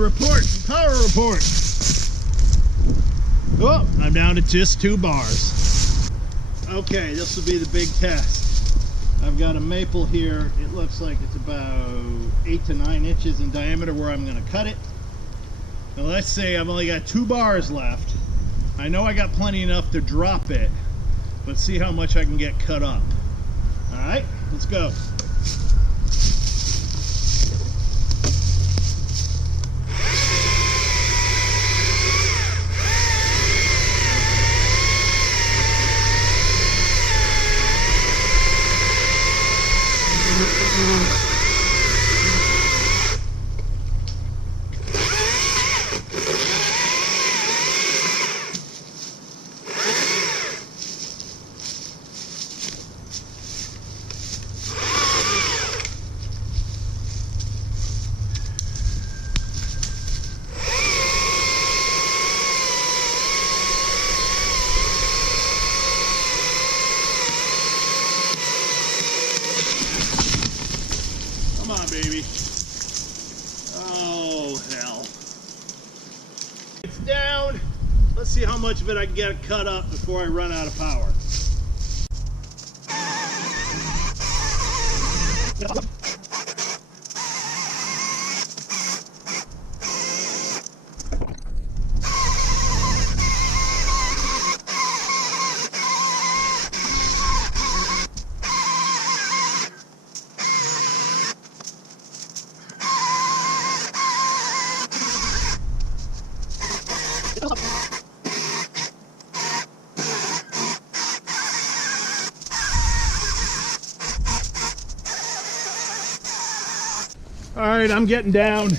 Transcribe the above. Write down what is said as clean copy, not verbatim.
report, power report. Oh, I'm down to just 2 bars. Okay, this will be the big test. I've got a maple here. It looks like it's about 8 to 9 inches in diameter where I'm going to cut it. Now let's say I've only got 2 bars left. I know I got plenty enough to drop it, but see how much I can get cut up. All right, let's go. Come on, baby. Oh, hell. It's down. Let's see how much of it I can get cut up before I run out of power. All right, I'm getting down.